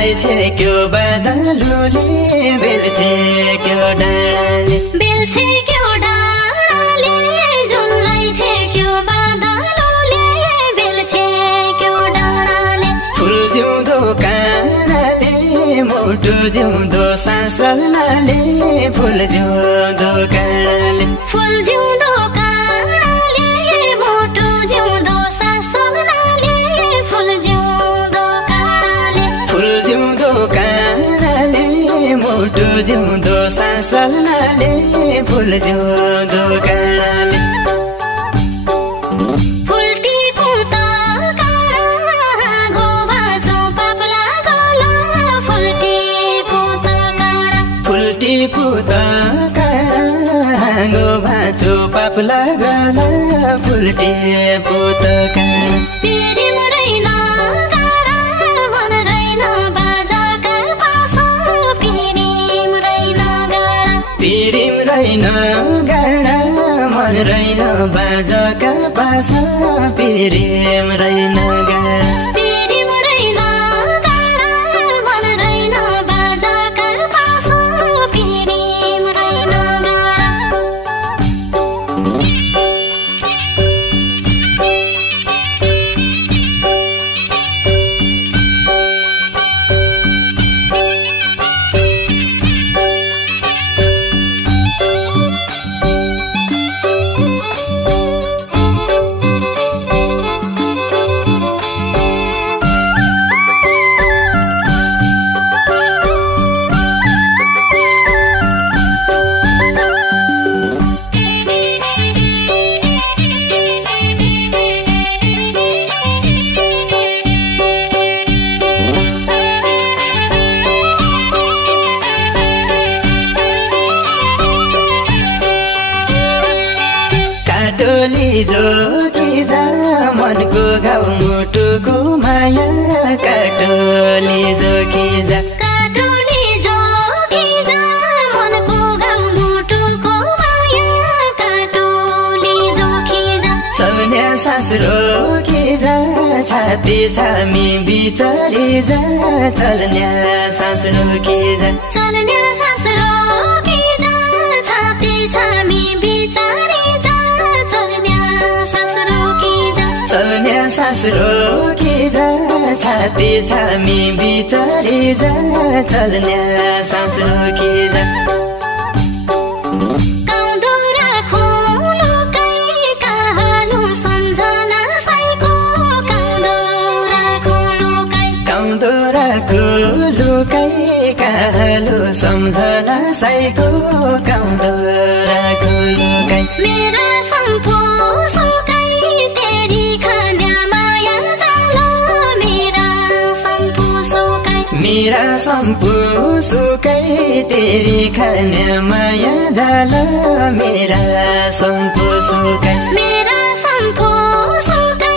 जुनलाई छेक्यो बादलुले बेल्छेक्यो डाँडाले बेल्छेक्यो डाँडाले जुनलाई छेक्यो बादलुले बेल्छेक्यो डाँडाले फुल जिउँदो काँडाले मुटु जिउँदो सासलाले फुल जिउँदो काँडाले फुल जिउँदो काँडाले मुटु जिउँदो सासलाले फुल जिउँदो काँडाले फुल जिउँदो काँडाले मुटु जिउँदो सासलाले फुल जिउँदो काँडाले पुता काँडा गो भाँचो पाप लागला फुल्टी पुता काँडा पिरिम रैन गाडा मन रैन बाजाका पास पिरिम रैन गाडा पिरिम रैन गाडा मन रैन बाजाका पास पिरिम रैन गाडा पिरिम रैन गाडा मन रैन बाजाका पास पिरिम रैन गाडा काटोली जोगिजा मनको घाउ मुटुको माया काटोली जोगिजा काटोली जोगिजा मनको घाउ मुटुको माया काटोली जोगिजा चल्ने सास रोकिजा छाती छामी बिचारिजा चल्ने सास रोकिजा चल्ने सास रोकिजा छाती छामी बिचारिजा चल्ने सास रोकिजा चल्ने सास रोकिजा छाती छामी बिचारिजा चल्ने सास रोकिजा काउँदो राखो लुकाई कहालु सम्झना साइको काउँदो राखो लुकाई काउँदो राखो लुकाई कालो सम्झना साइको काउँदो राखो लुकाई मेरा सम्पो सुकाई तेरी खान्या माया जाला मेरा सम्पो सुकाई मेरा सम्पू सुकाई तेरी खाने माया जाला मेरा सम्पू सुकाई मेरा सम्पो सुकाई